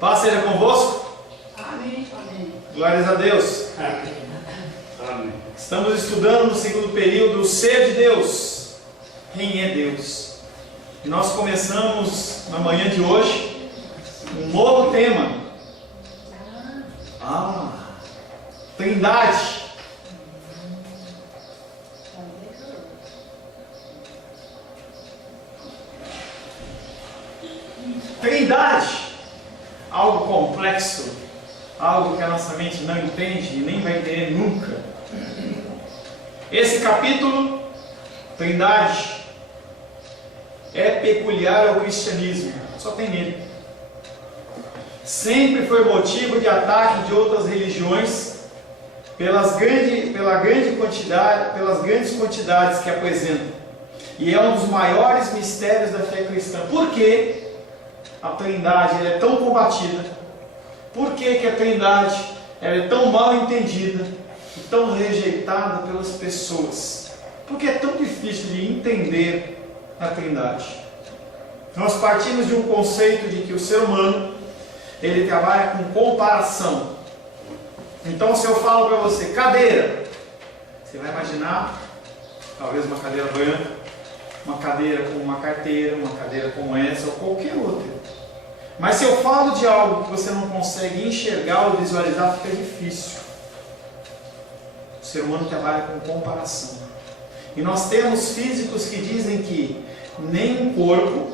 Paz seja convosco. Amém. Amém. Glórias a Deus. Amém. Estamos estudando no segundo período o ser de Deus. Quem é Deus? E nós começamos na manhã de hoje um novo tema. Trindade. Trindade. Algo complexo, algo que a nossa mente não entende e nem vai entender nunca. Esse capítulo, Trindade, é peculiar ao cristianismo, só tem nele. Sempre foi motivo de ataque de outras religiões pelas grandes quantidades que apresentam. E é um dos maiores mistérios da fé cristã. Por que a Trindade é tão combatida? Por que a Trindade é tão mal entendida e tão rejeitada pelas pessoas? Por que é tão difícil de entender a Trindade? Nós partimos de um conceito de que o ser humano ele trabalha com comparação. Então, se eu falo para você cadeira, você vai imaginar talvez uma cadeira branca, uma cadeira com uma carteira, uma cadeira como essa ou qualquer outra. Mas se eu falo de algo que você não consegue enxergar ou visualizar, fica difícil. O ser humano trabalha com comparação. E nós temos físicos que dizem que nem um corpo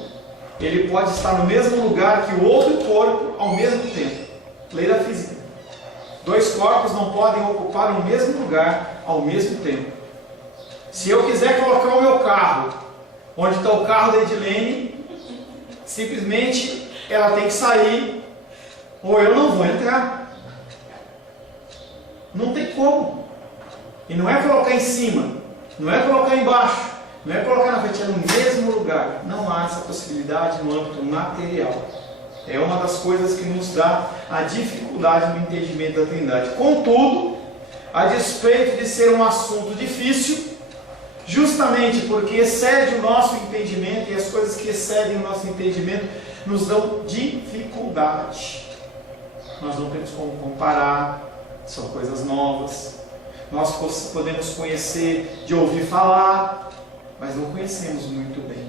ele pode estar no mesmo lugar que o outro corpo ao mesmo tempo. Lei da física. Dois corpos não podem ocupar o mesmo lugar ao mesmo tempo. Se eu quiser colocar o meu carro onde está o carro da Edilene, simplesmente ela tem que sair ou eu não vou entrar. Não tem como. E não é colocar em cima, não é colocar embaixo, não é colocar na frente, é no mesmo lugar. Não há essa possibilidade no âmbito material. É uma das coisas que nos dá a dificuldade no entendimento da Trindade. Contudo, a despeito de ser um assunto difícil, justamente porque excede o nosso entendimento, e as coisas que excedem o nosso entendimento nos dão dificuldade. Nós não temos como comparar, são coisas novas. Nós podemos conhecer de ouvir falar, mas não conhecemos muito bem.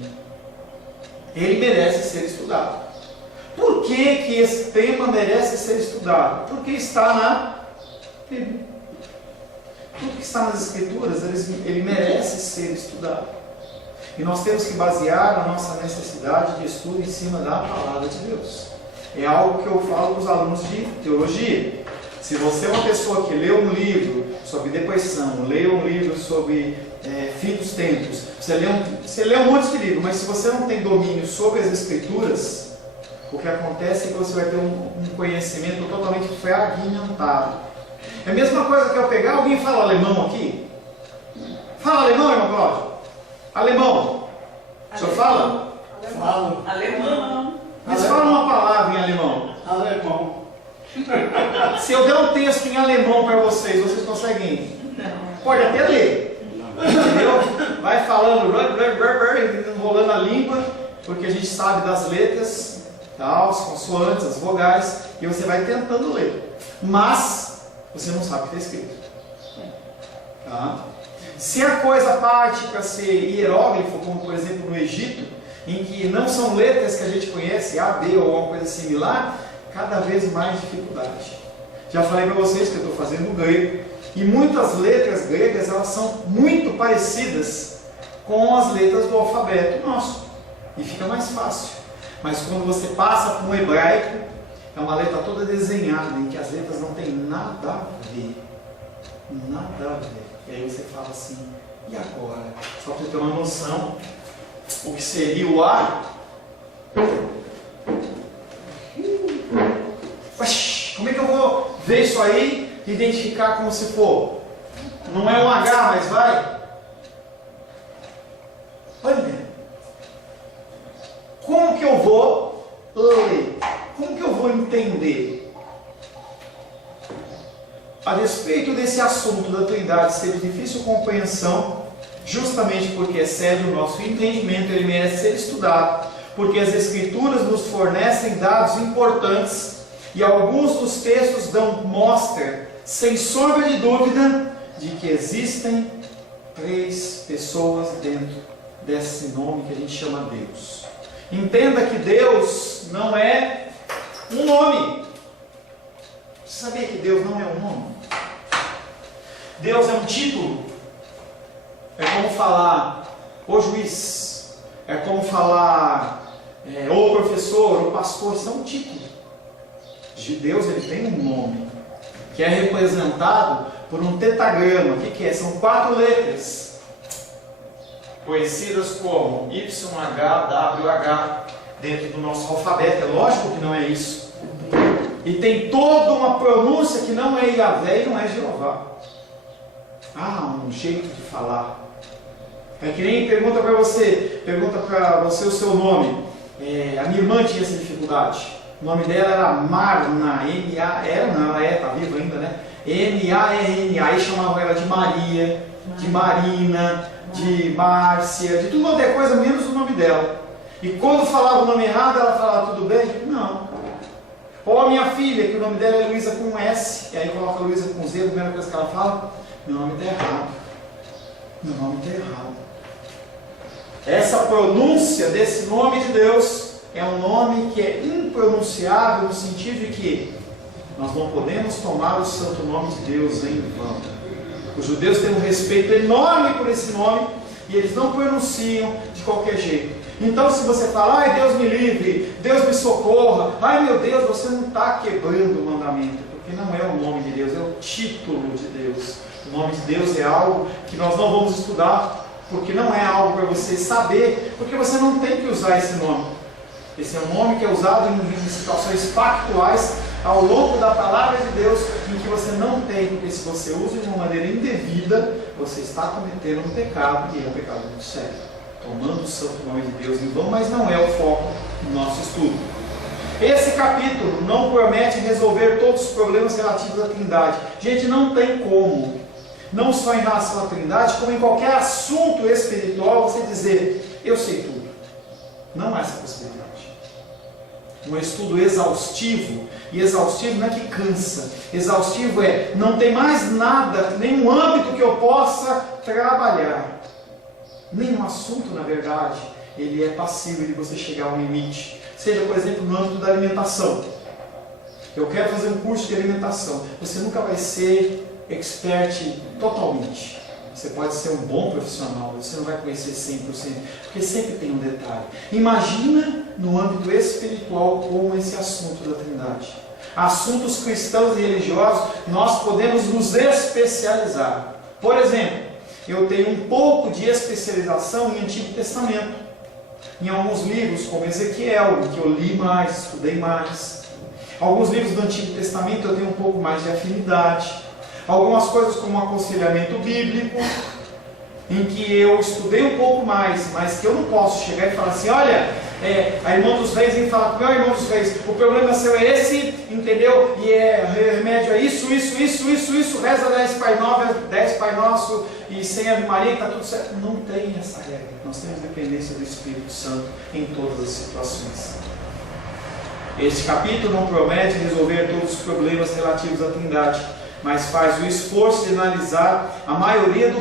Ele merece ser estudado. Por que esse tema merece ser estudado? Porque está na Bíblia. Tudo que está nas Escrituras, ele merece ser estudado. E nós temos que basear a nossa necessidade de estudo em cima da Palavra de Deus. É algo que eu falo para os alunos de teologia. Se você é uma pessoa que lê um livro sobre depressão, lê um livro sobre fim dos tempos, você lê um monte de livro, mas se você não tem domínio sobre as Escrituras, o que acontece é que você vai ter um conhecimento totalmente fragmentado. É a mesma coisa que eu pegar, alguém fala alemão aqui? Fala alemão, irmão Cláudio? Alemão. O senhor fala? Falo. Alemão. Mas fala uma palavra em alemão. Alemão. Se eu der um texto em alemão para vocês conseguem? Não. Pode até ler. Entendeu? Vai falando, enrolando a língua, porque a gente sabe das letras, tá? Os consoantes, as vogais, e você vai tentando ler. Mas você não sabe o que está escrito. Tá? Se a coisa parte para ser hieróglifo, como por exemplo no Egito, em que não são letras que a gente conhece, A, B ou alguma coisa similar, cada vez mais dificuldade. Já falei para vocês que eu estou fazendo grego, e muitas letras gregas elas são muito parecidas com as letras do alfabeto nosso, e fica mais fácil. Mas quando você passa para um hebraico, é uma letra toda desenhada, em que as letras não têm nada a ver. Nada a ver. E aí você fala assim, e agora? Só para você ter uma noção, o que seria o A? Como é que eu vou ver isso aí e identificar como se for? Não é um H, mas vai? Olha, como que eu vou ler? Como que eu vou entender? A despeito desse assunto da Trindade ser de difícil compreensão, justamente porque excede o nosso entendimento, ele merece ser estudado, porque as Escrituras nos fornecem dados importantes E alguns dos textos dão mostra, sem sombra de dúvida, de que existem 3 pessoas dentro desse nome que a gente chama Deus. Entenda que Deus não é um nome. Você sabia que Deus não é um nome? Deus é um título. É como falar o juiz. É como falar o professor, o pastor. Isso é um título. De Deus ele tem um nome, que é representado por um tetagrama. O que é? São 4 letras, conhecidas como YHWH, dentro do nosso alfabeto. É lógico que não é isso. E tem toda uma pronúncia que não é Yahvé e não é Jeová. Um jeito de falar. É que nem pergunta para você o seu nome. A minha irmã tinha essa dificuldade. O nome dela era Marna, está viva ainda, né? M-A-R-N-A, aí chamavam ela de Maria, de Marina, de Márcia, de tudo quanto é coisa, menos o nome dela. E quando falava o nome errado, ela falava tudo bem? Não. Ou a minha filha, que o nome dela é Luísa com S, e aí coloca Luísa com Z, a primeira coisa que ela fala, meu nome está errado. Meu nome está errado. Essa pronúncia desse nome de Deus é um nome que é impronunciável no sentido de que nós não podemos tomar o santo nome de Deus em vão. Os judeus têm um respeito enorme por esse nome e eles não pronunciam de qualquer jeito. Então se você fala, ai Deus me livre, Deus me socorra, ai meu Deus, você não está quebrando o mandamento, porque não é o nome de Deus, é o título de Deus. O nome de Deus é algo que nós não vamos estudar, porque não é algo para você saber, porque você não tem que usar esse nome. Esse é um nome que é usado em situações factuais ao longo da palavra de Deus, em que você não tem, porque se você usa de uma maneira indevida, você está cometendo um pecado, e é um pecado muito sério, tomando o santo nome de Deus em vão, mas não é o foco do nosso estudo. Esse capítulo não promete resolver todos os problemas relativos à Trindade. Gente, não tem como, não só em relação à Trindade, como em qualquer assunto espiritual, você dizer, eu sei tudo. Não há essa possibilidade. Um estudo exaustivo, e exaustivo não é que cansa, exaustivo é, não tem mais nada, nenhum âmbito que eu possa trabalhar, nenhum assunto na verdade, ele é passível de você chegar a um limite, seja por exemplo no âmbito da alimentação. Eu quero fazer um curso de alimentação, você nunca vai ser expert totalmente. Você pode ser um bom profissional, você não vai conhecer 100%, porque sempre tem um detalhe. Imagina no âmbito espiritual como esse assunto da Trindade. Assuntos cristãos e religiosos, nós podemos nos especializar. Por exemplo, eu tenho um pouco de especialização em Antigo Testamento. Em alguns livros, como Ezequiel, que eu li mais, estudei mais. Alguns livros do Antigo Testamento eu tenho um pouco mais de afinidade. Algumas coisas como aconselhamento bíblico, em que eu estudei um pouco mais, mas que eu não posso chegar e falar assim, olha, a irmã dos reis vem falar com o irmão dos reis, o problema seu é esse, entendeu? E remédio é isso, reza 10 Pai Nosso e sem Ave Maria, está tudo certo. Não tem essa regra, nós temos dependência do Espírito Santo em todas as situações. Este capítulo não promete resolver todos os problemas relativos à Trindade, mas faz o esforço de analisar a maioria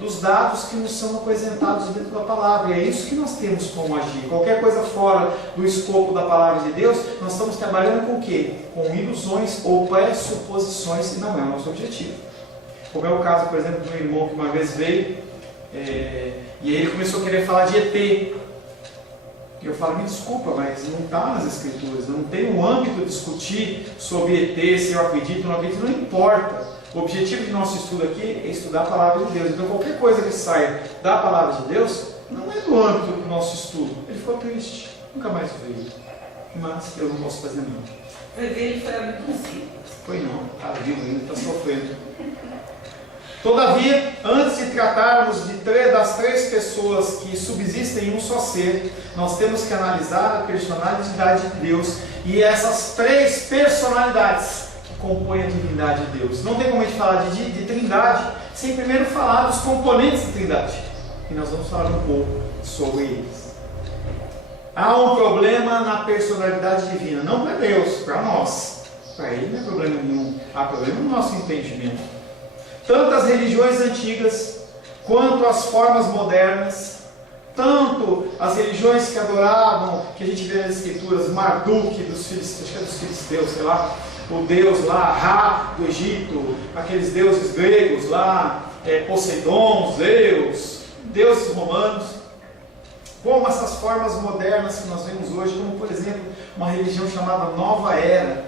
dos dados que nos são apresentados dentro da palavra. E é isso que nós temos como agir. Qualquer coisa fora do escopo da palavra de Deus, nós estamos trabalhando com o quê? Com ilusões ou pressuposições, e não é o nosso objetivo. Como é o caso, por exemplo, de um irmão que uma vez veio, e aí ele começou a querer falar de ET. E eu falo, me desculpa, mas não está nas Escrituras, não tem um âmbito de discutir sobre ET, se eu acredito ou não acredito, não importa. O objetivo do nosso estudo aqui é estudar a palavra de Deus. Então qualquer coisa que saia da palavra de Deus, não é do âmbito do nosso estudo. Ele ficou triste, nunca mais veio. Mas eu não posso fazer nada. Foi ver, ele foi abduzido. Foi não, está vivo ainda, está sofrendo. Todavia, antes de tratarmos das 3 pessoas que subsistem em um só ser, nós temos que analisar a personalidade de Deus e essas 3 personalidades que compõem a divindade de Deus. Não tem como a gente falar de Trindade sem primeiro falar dos componentes da Trindade. E nós vamos falar um pouco sobre eles. Há um problema na personalidade divina, não para Deus, para nós. Para ele não é problema nenhum. Há problema no nosso entendimento. Tanto as religiões antigas, quanto as formas modernas, tanto as religiões que adoravam, que a gente vê nas escrituras, Marduk dos filisteus, sei lá, o deus lá, Ra do Egito, aqueles deuses gregos lá, Poseidon, Zeus, deuses romanos, como essas formas modernas que nós vemos hoje, como por exemplo, uma religião chamada Nova Era,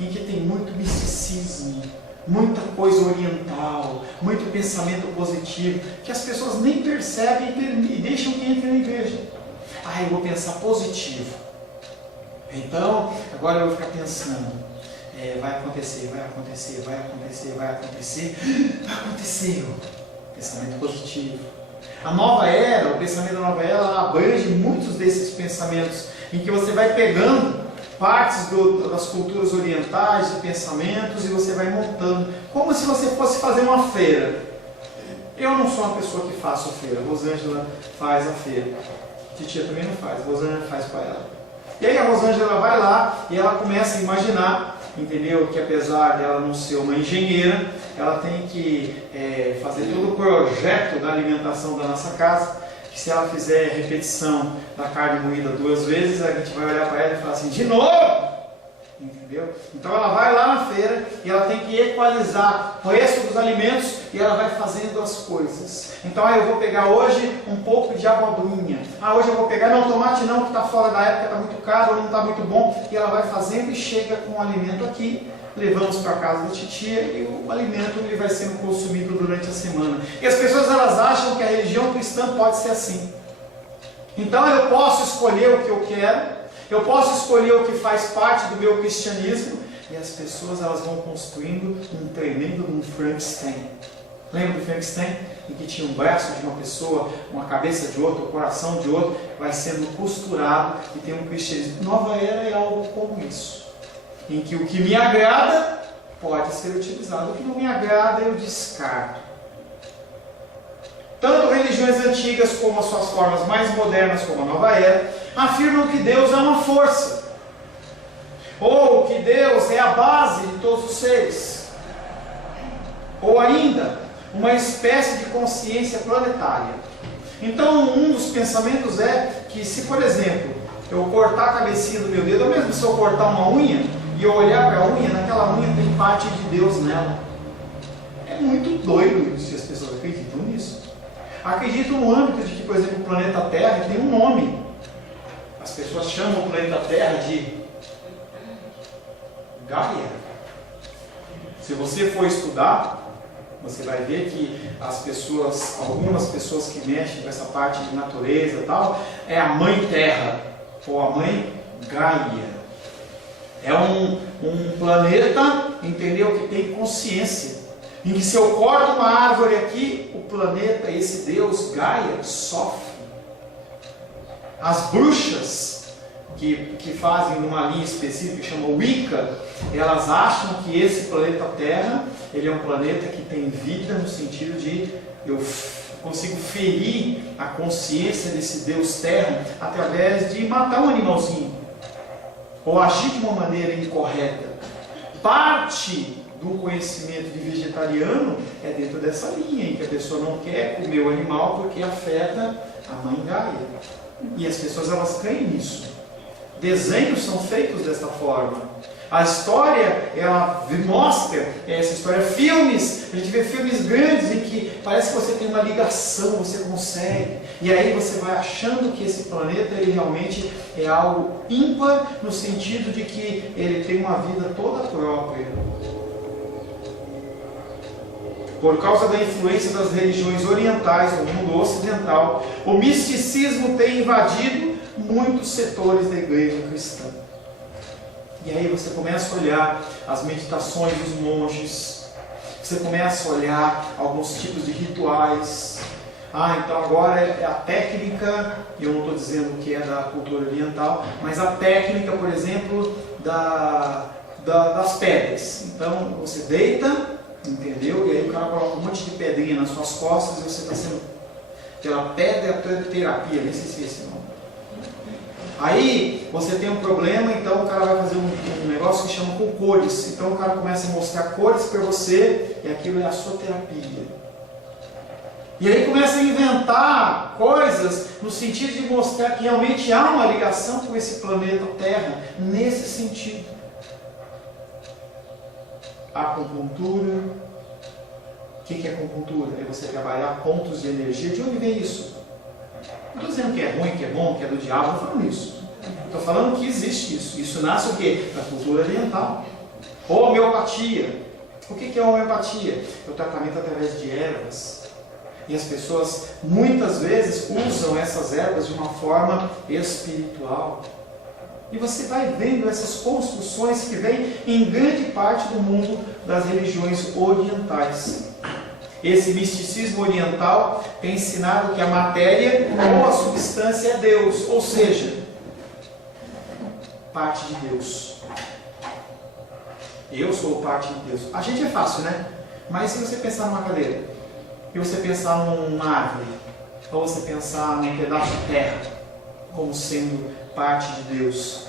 em que tem muito misticismo, muita coisa oriental, muito pensamento positivo, que as pessoas nem percebem e deixam que entre na igreja. Eu vou pensar positivo. Então, agora eu vou ficar pensando, vai acontecer, vai acontecer, vai acontecer, vai acontecer, aconteceu. Pensamento positivo. A nova era, o pensamento da nova era, ela abrange muitos desses pensamentos, em que você vai pegando partes das culturas orientais, de pensamentos, e você vai montando, como se você fosse fazer uma feira. Eu não sou uma pessoa que faço feira, a Rosângela faz a feira, a titia também não faz, a Rosângela faz para ela. E aí a Rosângela vai lá e ela começa a imaginar, entendeu? Que apesar dela não ser uma engenheira, ela tem que fazer todo o projeto da alimentação da nossa casa, que se ela fizer repetição da carne moída 2 vezes, a gente vai olhar para ela e falar assim, de novo! Entendeu? Então ela vai lá na feira e ela tem que equalizar o preço dos alimentos e ela vai fazendo as coisas. Então eu vou pegar hoje um pouco de abobrinha. Hoje eu vou pegar, não, tomate não, que está fora da época, está muito caro, não está muito bom. E ela vai fazendo e chega com o alimento aqui. Levamos para a casa da titia e o alimento ele vai sendo consumido durante a semana. E as pessoas elas acham que a religião cristã pode ser assim. Então eu posso escolher o que eu quero, eu posso escolher o que faz parte do meu cristianismo, e as pessoas elas vão construindo um tremendo Frankenstein. Lembra do Frankenstein? Em que tinha um braço de uma pessoa, uma cabeça de outra, o coração de outro, vai sendo costurado e tem um cristianismo. Nova era é algo como isso, em que o que me agrada pode ser utilizado, o que não me agrada eu descarto. Tanto religiões antigas como as suas formas mais modernas, como a nova era, afirmam que Deus é uma força, ou que Deus é a base de todos os seres, ou ainda uma espécie de consciência planetária. Então um dos pensamentos é que se, por exemplo, eu cortar a cabecinha do meu dedo, ou mesmo se eu cortar uma unha, e eu olhar para a unha, naquela unha tem parte de Deus nela. É muito doido se as pessoas acreditam nisso. Acreditam no âmbito de que, por exemplo, o planeta Terra tem um nome. As pessoas chamam o planeta Terra de Gaia. Se você for estudar, você vai ver que as pessoas, algumas pessoas que mexem com essa parte de natureza e tal, é a Mãe Terra, ou a Mãe Gaia. É um planeta, entendeu, que tem consciência. Em que se eu corto uma árvore aqui, o planeta, esse Deus Gaia, sofre. As bruxas que fazem numa linha específica que chama Wicca, elas acham que esse planeta Terra, ele é um planeta que tem vida no sentido de eu consigo ferir a consciência desse Deus Terra através de matar um animalzinho ou agir de uma maneira incorreta. Parte do conhecimento de vegetariano é dentro dessa linha, em que a pessoa não quer comer o animal porque afeta a Mãe Gaia. E as pessoas elas creem nisso. Desenhos são feitos dessa forma. A história, ela mostra essa história. Filmes, a gente vê filmes grandes em que parece que você tem uma ligação, você consegue. E aí você vai achando que esse planeta ele realmente é algo ímpar, no sentido de que ele tem uma vida toda própria. Por causa da influência das religiões orientais no mundo ocidental, o misticismo tem invadido muitos setores da igreja cristã. E aí você começa a olhar as meditações dos monges, você começa a olhar alguns tipos de rituais. Então agora é a técnica, eu não estou dizendo que é da cultura oriental, mas a técnica, por exemplo, das pedras. Então você deita, entendeu? E aí o cara coloca um monte de pedrinha nas suas costas e você está sendo pela pedra-terapia, nem sei se é esse nome. Aí você tem um problema, então o cara vai fazer um negócio que chama com cores. Então o cara começa a mostrar cores para você e aquilo é a sua terapia. E aí começa a inventar coisas no sentido de mostrar que realmente há uma ligação com esse planeta Terra, nesse sentido. Acupuntura. O que é acupuntura? É você trabalhar pontos de energia. De onde vem isso? Não estou dizendo que é ruim, que é bom, que é do diabo, não estou falando isso. Estou falando que existe isso. Isso nasce o quê? Da cultura oriental. Homeopatia. O que é homeopatia? É o tratamento através de ervas. E as pessoas muitas vezes usam essas ervas de uma forma espiritual. E você vai vendo essas construções que vêm em grande parte do mundo das religiões orientais. Esse misticismo oriental tem ensinado que a matéria ou a substância é Deus, ou seja, parte de Deus. Eu sou parte de Deus. A gente é fácil, né? Mas se você pensar numa cadeira, e você pensar numa árvore, ou você pensar num pedaço de terra, como sendo parte de Deus.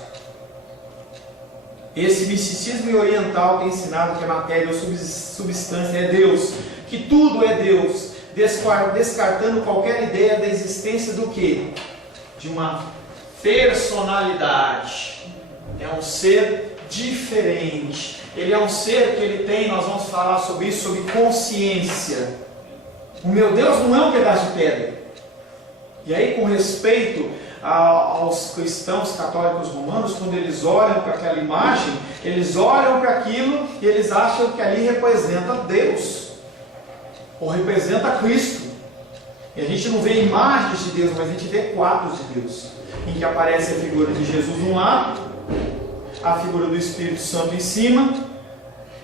Esse misticismo oriental tem ensinado que a matéria ou substância é Deus, que tudo é Deus, descartando qualquer ideia da existência do quê? De uma personalidade. É um ser diferente. Ele é um ser que ele tem, nós vamos falar sobre isso, sobre consciência. O meu Deus não é um pedaço de pedra. E aí, com respeito aos cristãos católicos romanos, quando eles olham para aquela imagem, eles olham para aquilo e eles acham que ali representa Deus, ou representa Cristo. E a gente não vê imagens de Deus, mas a gente vê quadros de Deus, em que aparece a figura de Jesus de um lado, a figura do Espírito Santo em cima,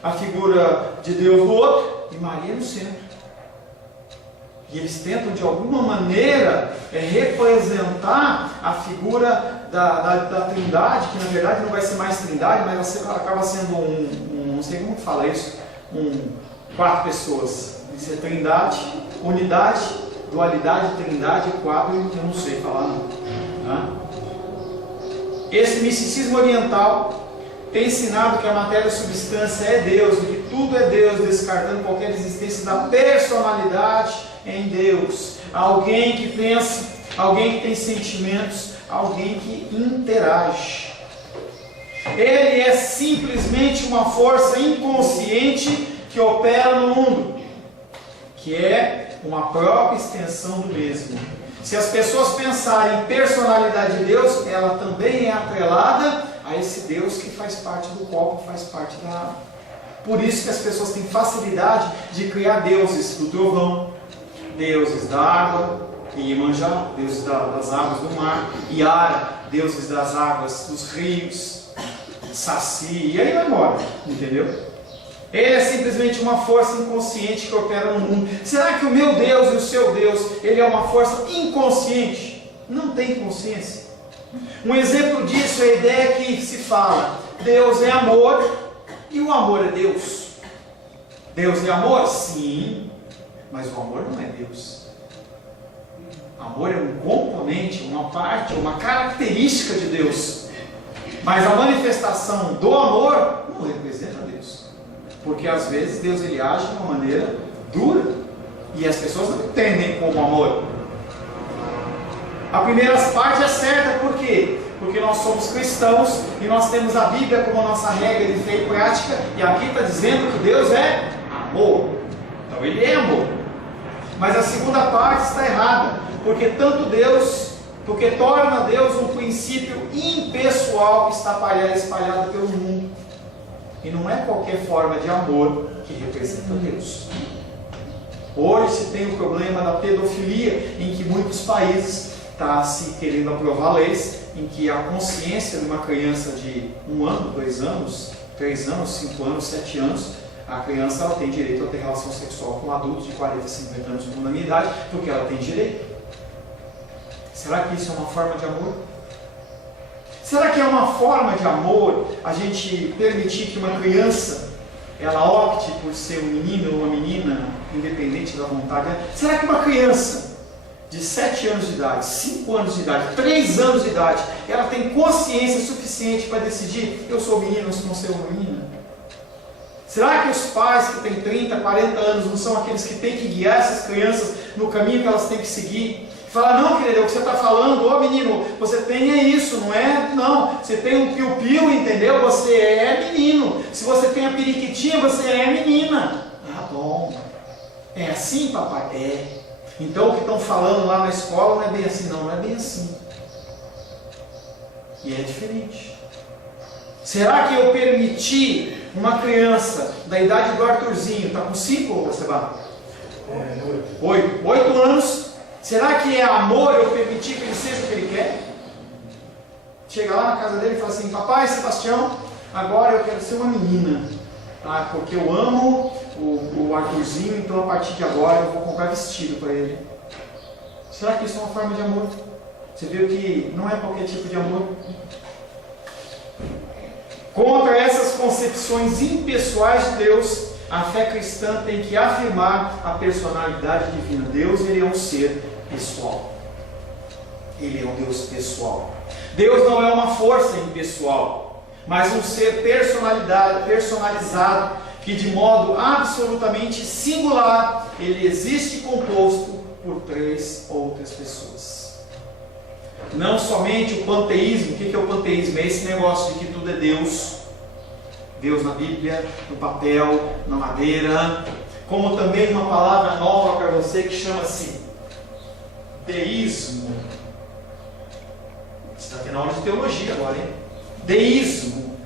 a figura de Deus do outro, e Maria no centro. E eles tentam de alguma maneira representar a figura da Trindade, que na verdade não vai ser mais Trindade, mas ela acaba sendo não sei como fala isso, 4 pessoas. Isso é Trindade, unidade, dualidade, Trindade, quadro, eu não sei falar não. Tá? Esse misticismo oriental tem ensinado que a matéria e a substância é Deus, e que tudo é Deus, descartando qualquer existência da personalidade em Deus. Alguém que pensa, alguém que tem sentimentos, alguém que interage. Ele é simplesmente uma força inconsciente que opera no mundo, que é uma própria extensão do mesmo. Se as pessoas pensarem em personalidade de Deus, ela também é atrelada a esse Deus que faz parte do copo, faz parte da água. Por isso que as pessoas têm facilidade de criar deuses do trovão, deuses da água, Iemanjá, deuses das águas do mar, Iara, deuses das águas dos rios, Saci, e aí vai embora, entendeu? Ele é simplesmente uma força inconsciente que opera no mundo. Será que o meu Deus e o seu Deus, ele é uma força inconsciente? Não tem consciência. Um exemplo disso é a ideia que se fala: Deus é amor e o amor é Deus. Deus é amor? Sim, mas o amor não é Deus. Amor é um componente, uma parte, uma característica de Deus. Mas a manifestação do amor não representa Deus. Porque às vezes Deus ele age de uma maneira dura e as pessoas não entendem como amor. A primeira parte é certa, por quê? Porque nós somos cristãos e nós temos a Bíblia como nossa regra de fé e prática, e aqui está dizendo que Deus é amor. Então ele é amor. Mas a segunda parte está errada, porque porque torna Deus um princípio impessoal que está espalhado pelo mundo. E não é qualquer forma de amor que representa Deus. Hoje se tem o problema da pedofilia, em que muitos países está se querendo aprovar leis em que a consciência de uma criança de 1 ano, 2 anos, 3 anos, 5 anos, 7 anos, a criança ela tem direito a ter relação sexual com adultos de 40, 50 anos com a minha idade, porque ela tem direito. Será que isso é uma forma de amor? Será que é uma forma de amor a gente permitir que uma criança ela opte por ser um menino ou uma menina, independente da vontade dela? Será que uma criança de 7 anos de idade, 5 anos de idade, 3 anos de idade, ela tem consciência suficiente para decidir: eu sou menino, eu não sou uma menina? Será que os pais que têm 30, 40 anos não são aqueles que têm que guiar essas crianças no caminho que elas têm que seguir? Fala: não, querido, é o que você está falando, ô menino, você tem isso, não é? Não, você tem um piu-piu, entendeu? Você é menino. Se você tem a periquitinha, você é menina. Ah, bom. É assim, papai? É. Então o que estão falando lá na escola não é bem assim, não é bem assim. E é diferente. Será que eu permiti uma criança da idade do Arthurzinho, está com 5, Esteban? 8 anos. Será que é amor eu permitir que ele seja o que ele quer? Chega lá na casa dele e fala assim: papai, Sebastião, agora eu quero ser uma menina, tá? Porque eu amo o Arthurzinho, então a partir de agora eu vou comprar vestido para ele. Será que isso é uma forma de amor? Você viu que não é qualquer tipo de amor? Contra essas concepções impessoais de Deus, a fé cristã tem que afirmar a personalidade divina. Deus, ele é um ser pessoal. Ele é um Deus pessoal. Deus não é uma força impessoal, mas um ser personalizado, que de modo absolutamente singular, ele existe composto por 3 outras pessoas. Não somente o panteísmo. O que é o panteísmo? É esse negócio de que tudo é Deus. Deus na Bíblia, no papel, na madeira. Como também uma palavra nova para você que chama-se deísmo. Você está tendo aula de teologia agora, hein? Deísmo.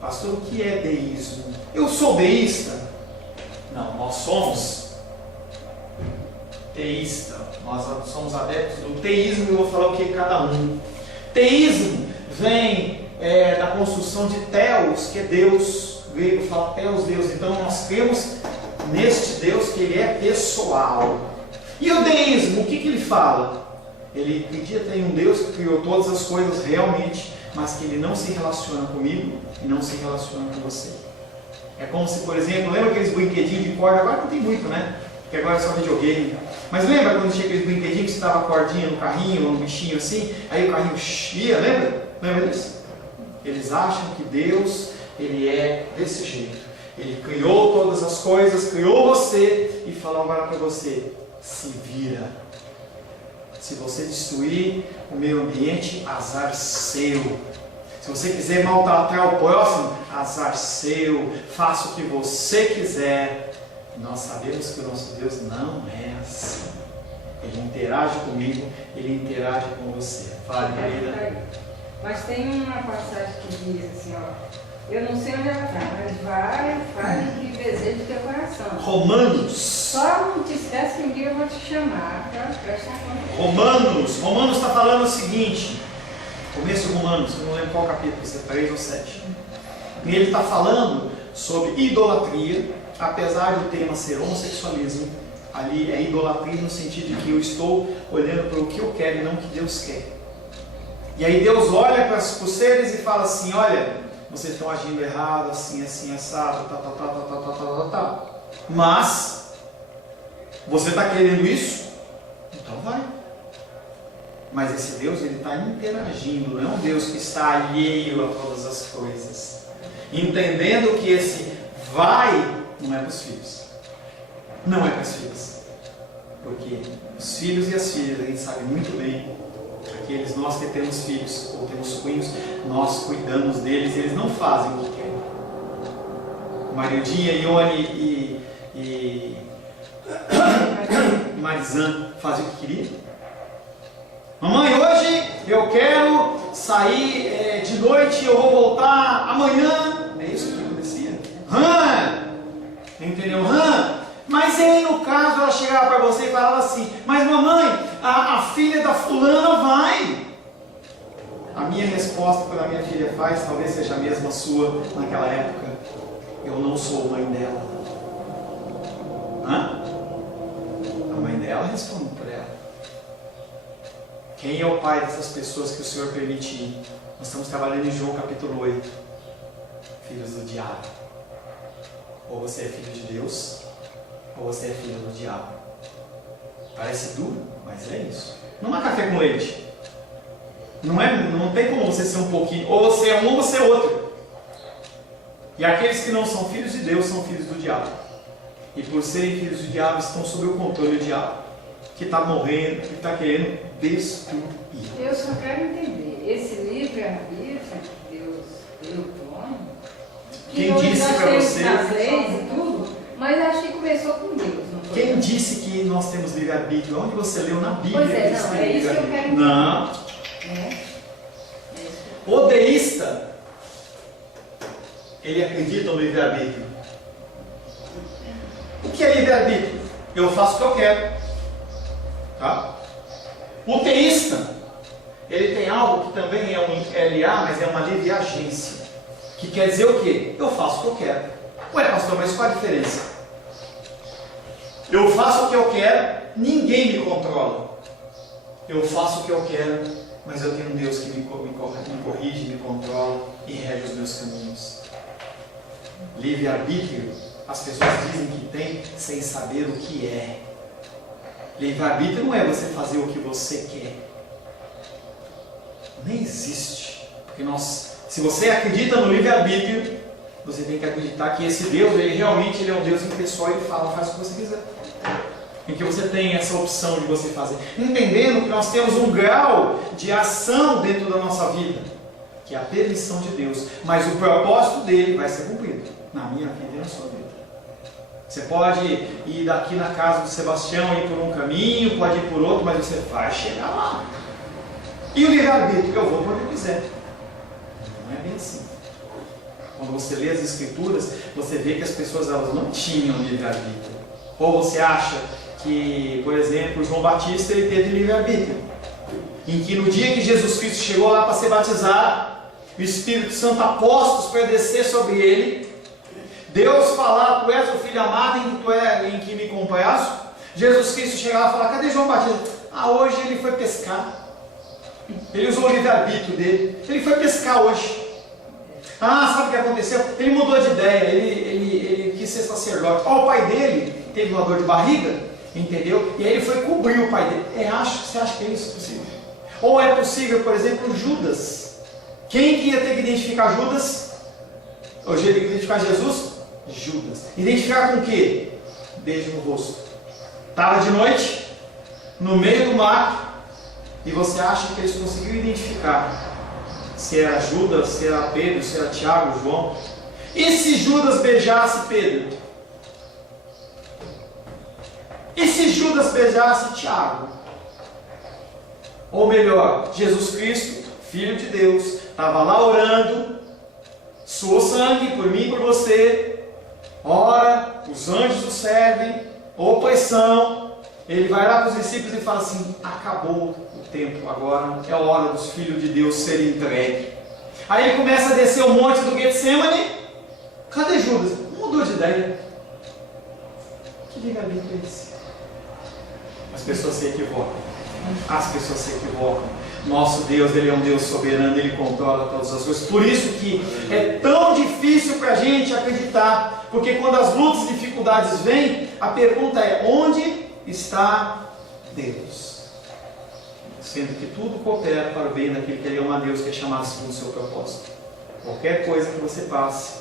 Pastor, o que é deísmo? Eu sou deísta? Não, nós somos teísta. Nós somos adeptos do teísmo e eu vou falar o que é cada um. Teísmo vem da construção de Theos, que é Deus. O grego fala Theos, Deus. Então nós cremos neste Deus que ele é pessoal. E o deísmo, o que ele fala? Ele acredita em um Deus que criou todas as coisas realmente, mas que ele não se relaciona comigo e não se relaciona com você. É como se, por exemplo, lembra aqueles brinquedinhos de corda? Agora não tem muito, né? Porque agora é só videogame. Mas lembra quando tinha aqueles brinquedinhos que você dava a cordinha no carrinho, ou no bichinho assim, aí o carrinho ia, lembra? Lembra disso? Eles acham que Deus, ele é desse jeito. Ele criou todas as coisas, criou você e falou agora para você: se vira. Se você destruir o meio ambiente, azar seu. Se você quiser maltratar o próximo, azar seu. Faça o que você quiser. Nós sabemos que o nosso Deus não é assim. Ele interage comigo, ele interage com você. Fale, querida. Mas tem uma passagem que diz assim, ó: eu não sei onde ela está, mas vai, faz o que deseja do teu coração. Romanos. Só não te esquece que um dia eu vou te chamar, tá? Presta atenção. Romanos está falando o seguinte. Começo de Romanos, eu não lembro qual capítulo, se é 3 ou 7. E ele está falando sobre idolatria, apesar do tema ser homossexualismo. Ali é idolatria no sentido de que eu estou olhando para o que eu quero e não o que Deus quer. E aí Deus olha para os seres e fala assim: olha, vocês estão agindo errado, assim, assim, assado, tá. Mas você está querendo isso? Então vai. Mas esse Deus, ele está interagindo, não é um Deus que está alheio a todas as coisas. Entendendo que esse vai não é para os filhos. Não é para os filhos. Porque os filhos e as filhas, a gente sabe muito bem, aqueles nós que temos filhos ou temos sobrinhos, nós cuidamos deles, eles não fazem o que querem. Marildinha, Ione e Marizan fazem o que queriam. Mamãe, hoje eu quero sair de noite, eu vou voltar amanhã. É isso que acontecia. Entendeu? Mas aí no caso ela chegava para você e falava assim: mas mamãe, a filha da fulana vai. A minha resposta quando a minha filha faz, talvez seja a mesma sua naquela época: eu não sou mãe dela. A mãe dela responde por ela. Quem é o pai dessas pessoas que o Senhor permite ir? Nós estamos trabalhando em João capítulo 8. Filhos do diabo. Ou você é filho de Deus, ou você é filho do diabo. Parece duro, mas é isso. Não é café com leite. Não tem como você ser um pouquinho. Ou você é um ou você é outro. E aqueles que não são filhos de Deus são filhos do diabo. E por serem filhos do diabo, estão sob o controle do diabo, que está morrendo, que está querendo destruir. Eu só quero entender, esse livre-arbítrio que Deus deu para o homem, Quem disse para você? As leis e tudo, mas acho que começou com Deus, não foi? Quem disse que nós temos livre-arbítrio? Onde você leu na Bíblia? Pois é, que não, tem é isso que eu livre-arbítrio? quero entender. Não. O deísta, ele acredita no livre-arbítrio. O que é livre-arbítrio? Eu faço o que eu quero. Tá? O teísta, ele tem algo que também é um LA, mas é uma livre agência. Que quer dizer o quê? Eu faço o que eu quero. Ué, pastor, mas qual a diferença? Eu faço o que eu quero, ninguém me controla. Eu faço o que eu quero, mas eu tenho um Deus que me corrige, me controla e rege os meus caminhos. Livre-arbítrio, as pessoas dizem que tem sem saber o que é. Livre-arbítrio não é você fazer o que você quer. Nem existe. Porque se você acredita no livre-arbítrio, você tem que acreditar que esse Deus, ele realmente é um Deus impessoal e ele faz o que você quiser. Em que você tem essa opção de você fazer. Entendendo que nós temos um grau de ação dentro da nossa vida, que é a permissão de Deus. Mas o propósito dele vai ser cumprido na minha vida e na sua vida. Você pode ir daqui na casa do Sebastião, ir por um caminho, pode ir por outro, mas você vai chegar lá. E o livre-arbítrio? Eu vou por onde eu quiser. Não é bem assim. Quando você lê as Escrituras, você vê que as pessoas elas não tinham livre-arbítrio. Ou você acha que, por exemplo, João Batista ele teve livre-arbítrio, em que no dia que Jesus Cristo chegou lá para ser batizado, o Espírito Santo apostos para descer sobre ele, Deus falar, tu és o filho amado em que me comprazo. Jesus Cristo chegar lá e falar, cadê João Batista? Hoje ele foi pescar. Ele usou o livre-arbítrio dele. Ele foi pescar hoje. Sabe o que aconteceu? Ele mudou de ideia, ele quis ser sacerdote. O pai dele teve uma dor de barriga, entendeu? E aí ele foi cobrir o pai dele. Você acha que é isso possível? Ou é possível, por exemplo, Judas. Quem que ia ter que identificar Judas? Hoje ele ia identificar Jesus? Judas. Identificar com o quê? Beijo no rosto. Estava de noite, no meio do mar, e você acha que eles conseguiram identificar se era Judas, se era Pedro, se era Tiago, João? E se Judas beijasse Pedro? E se Judas beijasse Tiago? Ou melhor, Jesus Cristo, Filho de Deus, estava lá orando, suou sangue por mim e por você, ora, os anjos o servem, opressão, ele vai lá para os discípulos e fala assim, acabou o tempo, agora é a hora dos filhos de Deus serem entregues. Aí ele começa a descer o monte do Getsemane, cadê Judas? Mudou de ideia. Que livre-arbítrio é esse? As pessoas se equivocam. As pessoas se equivocam. Nosso Deus, Ele é um Deus soberano, Ele controla todas as coisas. Por isso que é tão difícil para a gente acreditar. Porque quando as lutas e dificuldades vêm, a pergunta é, onde está Deus? Sendo que tudo coopera para o bem daquele que Ele ama a Deus, que é chamado segundo o seu propósito. Qualquer coisa que você passe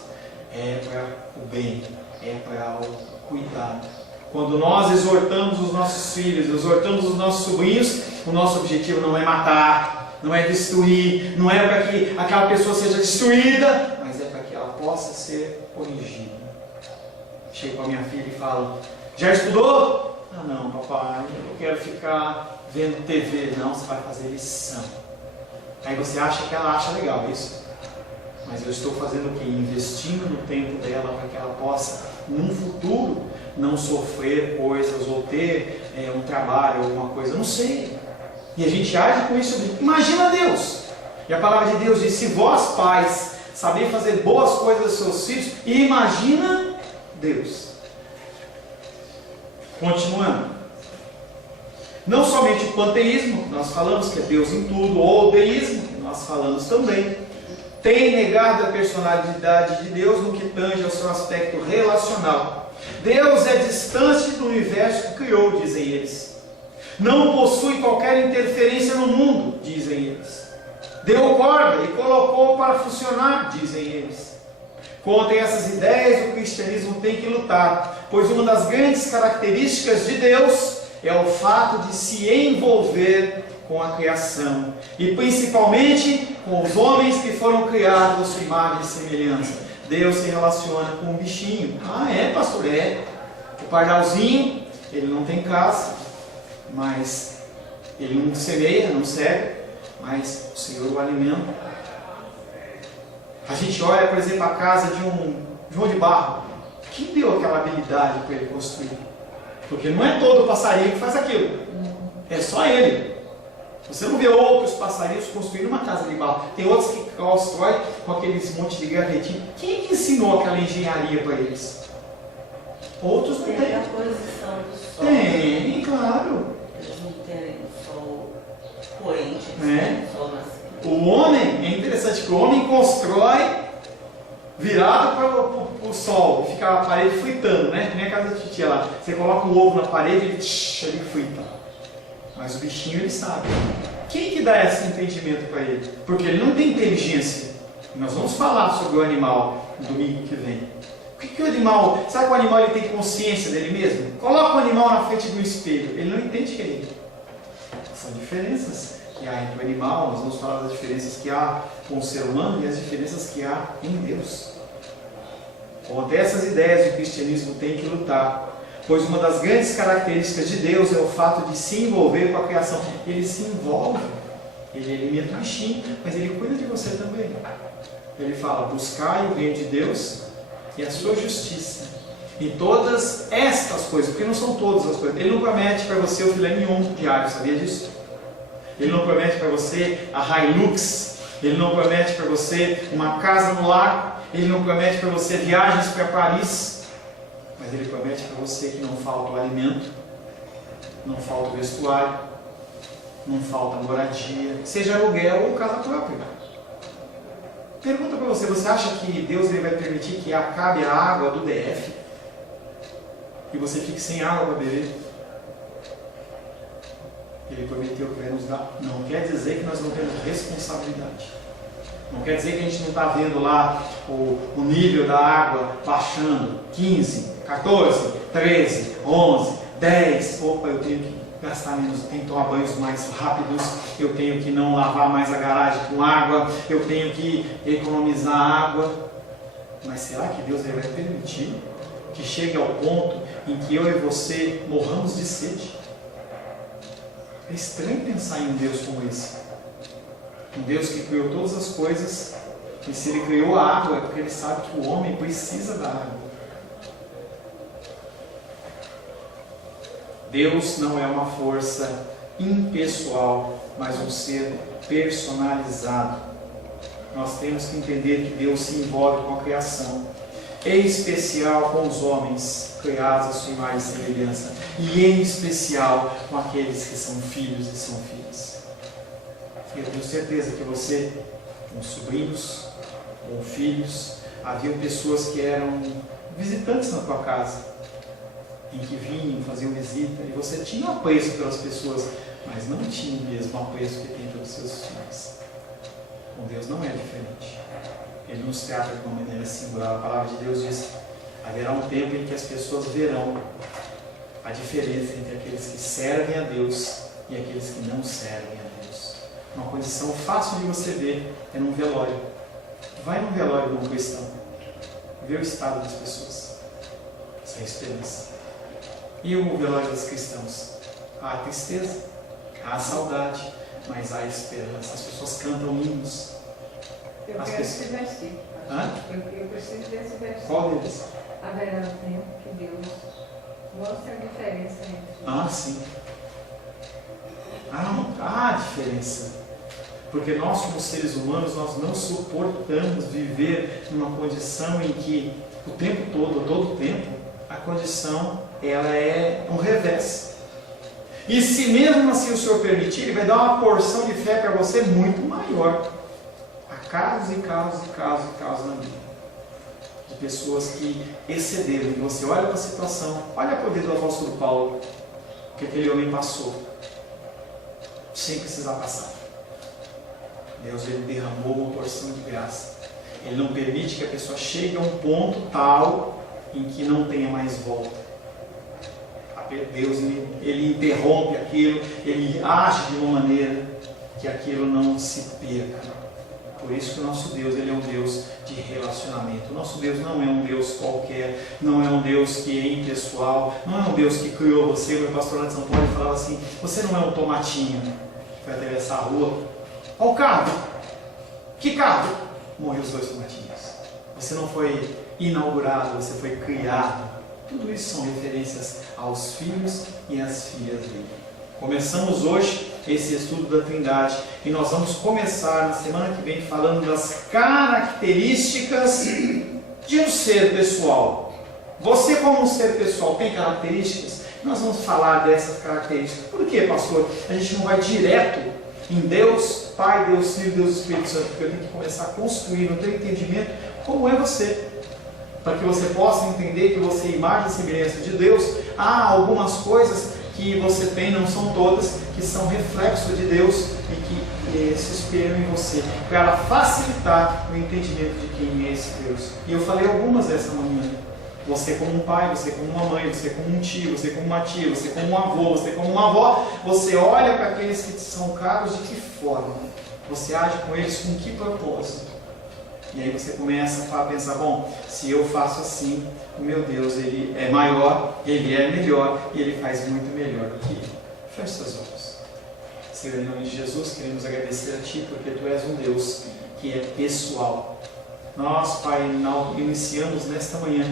é para o bem, é para o cuidado. Quando nós exortamos os nossos filhos, exortamos os nossos sobrinhos, o nosso objetivo não é matar, não é destruir, não é para que aquela pessoa seja destruída, mas é para que ela possa ser corrigida. Chego para minha filha e falo, já estudou? Não, papai, eu quero ficar vendo TV. Não, você vai fazer lição. Aí você acha que ela acha legal isso. Mas eu estou fazendo o quê? Investindo no tempo dela para que ela possa, num futuro, não sofrer coisas ou ter um trabalho ou alguma coisa, não sei. E a gente age com isso. Imagina Deus. E a palavra de Deus diz, se vós pais sabeis fazer boas coisas aos seus filhos, imagina Deus. Continuando. Não somente o panteísmo, que nós falamos que é Deus em tudo, ou o deísmo, que nós falamos também, tem negado a personalidade de Deus no que tange ao seu aspecto relacional. Deus é distante do universo que criou, dizem eles. Não possui qualquer interferência no mundo, dizem eles. Deu corda e colocou para funcionar, dizem eles. Contra essas ideias, o cristianismo tem que lutar, pois uma das grandes características de Deus é o fato de se envolver com a criação, e principalmente com os homens que foram criados à sua imagem e semelhança. Deus se relaciona com um bichinho. Ah, é, pastor? É. O pardalzinho, ele não tem casa, mas ele não semeia, não segue, mas o Senhor o alimenta. A gente olha, por exemplo, a casa de um João de Barro. Quem deu aquela habilidade para ele construir? Porque não é todo passarinho que faz aquilo. É só ele. Você não vê outros passarinhos construindo uma casa de barro. Tem outros que constroem com aqueles montes de gravetinho. Quem que ensinou aquela engenharia para eles? Outros não Tem têm. a posição do sol. Tem, claro. Eles não terem o sol poente, É. o sol nascente. O homem, é interessante que o homem constrói virado para o sol, fica a parede fritando, né? Que nem a casa da titia lá. Você coloca o ovo na parede, ele frita. Mas o bichinho ele sabe. Quem que dá esse entendimento para ele? Porque ele não tem inteligência. Nós vamos falar sobre o animal no domingo que vem. O que o animal... Sabe que o animal ele tem consciência dele mesmo? Coloca o animal na frente do espelho. Ele não entende que é ele. São diferenças que há entre o animal. Nós vamos falar das diferenças que há com o ser humano e as diferenças que há em Deus. Contra essas ideias, o cristianismo tem que lutar. Pois uma das grandes características de Deus é o fato de se envolver com a criação. Ele se envolve. Ele alimenta o bichinho, mas ele cuida de você também. Ele fala, buscai o reino de Deus e a sua justiça. E todas estas coisas, porque não são todas as coisas. Ele não promete para você o filé mignon diário, sabia disso? Ele não promete para você a Hilux. Ele não promete para você uma casa no lago. Ele não promete para você viagens para Paris. Mas Ele promete para você que não falta o alimento, não falta o vestuário, não falta a moradia, seja aluguel ou casa própria. Pergunta para você, você acha que Deus ele vai permitir que acabe a água do DF? E você fique sem água para beber? Ele prometeu que vai nos dar. Não quer dizer que nós não temos responsabilidade. Não quer dizer que a gente não está vendo lá o nível da água baixando, 15, 14, 13, 11, 10. Opa, eu tenho que gastar menos, tenho que tomar banhos mais rápidos, eu tenho que não lavar mais a garagem com água, eu tenho que economizar água. Mas será que Deus vai permitir que chegue ao ponto em que eu e você morramos de sede? É estranho pensar em um Deus como esse. Um Deus que criou todas as coisas, e se Ele criou a água é porque Ele sabe que o homem precisa da água. Deus não é uma força impessoal, mas um ser personalizado. Nós temos que entender que Deus se envolve com a criação, em especial com os homens criados à sua imagem e semelhança, e em especial com aqueles que são filhos e são filhas. Eu tenho certeza que você, com sobrinhos ou filhos, havia pessoas que eram visitantes na tua casa, em que vinham, faziam visita, e você tinha apreço pelas pessoas, mas não tinha o mesmo apreço que tem pelos seus filhos. Com Deus não é diferente. Ele nos trata de uma maneira singular. A palavra de Deus diz: haverá um tempo em que as pessoas verão a diferença entre aqueles que servem a Deus e aqueles que não servem a Deus. Uma condição fácil de você ver é num velório. Vai num velório de um cristão, vê o estado das pessoas, sem esperança. E o velório dos cristãos? Há tristeza, há saudade, mas há esperança. As pessoas cantam hinos. Eu As quero pessoas- esse versículo. Hã? Eu preciso desse versículo. Qual deles? Haverá um tempo que Deus mostra a diferença entre Ah, sim. Há diferença. Porque nós, como seres humanos, nós não suportamos viver numa condição em que o tempo todo, todo o tempo, a condição ela é um revés. E se mesmo assim o Senhor permitir, Ele vai dar uma porção de fé para você muito maior. Há casos e casos e casos e casos na Bíblia. De pessoas que excederam. E você olha para a situação, olha para o dedo do apóstolo Paulo, o que aquele homem passou. sem precisar passar. Deus, ele derramou uma porção de graça. Ele não permite que a pessoa chegue a um ponto tal em que não tenha mais volta. Deus, ele interrompe aquilo, ele age de uma maneira que aquilo não se perca. Por isso que o nosso Deus, ele é um Deus de relacionamento. O nosso Deus não é um Deus qualquer, não é um Deus que é impessoal, não é um Deus que criou você. O meu pastor lá de São Paulo falava assim: você não é um tomatinho que vai atravessar a rua. Olha o carro. Que carro? Morreu os 2 tomatinhos. Você não foi inaugurado, você foi criado. Tudo isso são referências aos filhos e às filhas dele. Começamos hoje esse estudo da Trindade e nós vamos começar na semana que vem falando das características de um ser pessoal. Você, como um ser pessoal, tem características? Nós vamos falar dessas características. Por quê, pastor? A gente não vai direto em Deus, Pai, Deus Filho, Deus Espírito Santo, porque eu tenho que começar a construir no teu entendimento como é você, para que você possa entender que você é imagem e semelhança de Deus. Há algumas coisas que você tem, não são todas, que são reflexo de Deus e que se espelham em você, para facilitar o entendimento de quem é esse Deus. E eu falei algumas dessa manhã. Você como um pai, você como uma mãe, você como um tio, você como uma tia, você como um avô, você como uma avó, você olha para aqueles que são caros de que forma? Você age com eles com que propósito? E aí você começa a pensar, bom, se eu faço assim, o meu Deus, ele é maior, ele é melhor e ele faz muito melhor do que eu. Feche seus olhos. Senhor, em nome de Jesus, queremos agradecer a Ti, porque Tu és um Deus que é pessoal. Nós, Pai, iniciamos nesta manhã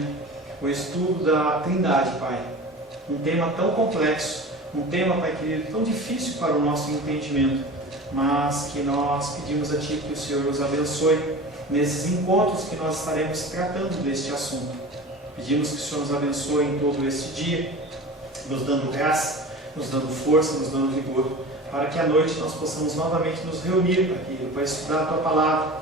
o estudo da Trindade, Pai. Um tema tão complexo, um tema, Pai querido, tão difícil para o nosso entendimento, mas que nós pedimos a Ti que o Senhor nos abençoe nesses encontros que nós estaremos tratando deste assunto. Pedimos que o Senhor nos abençoe em todo este dia, nos dando graça, nos dando força, nos dando vigor, para que à noite nós possamos novamente nos reunir para estudar a Tua Palavra.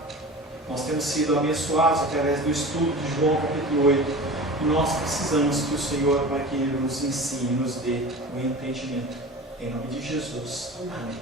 Nós temos sido abençoados através do estudo de João capítulo 8, e nós precisamos que o Senhor, para que Ele nos ensine, nos dê o entendimento. Em nome de Jesus. Amém.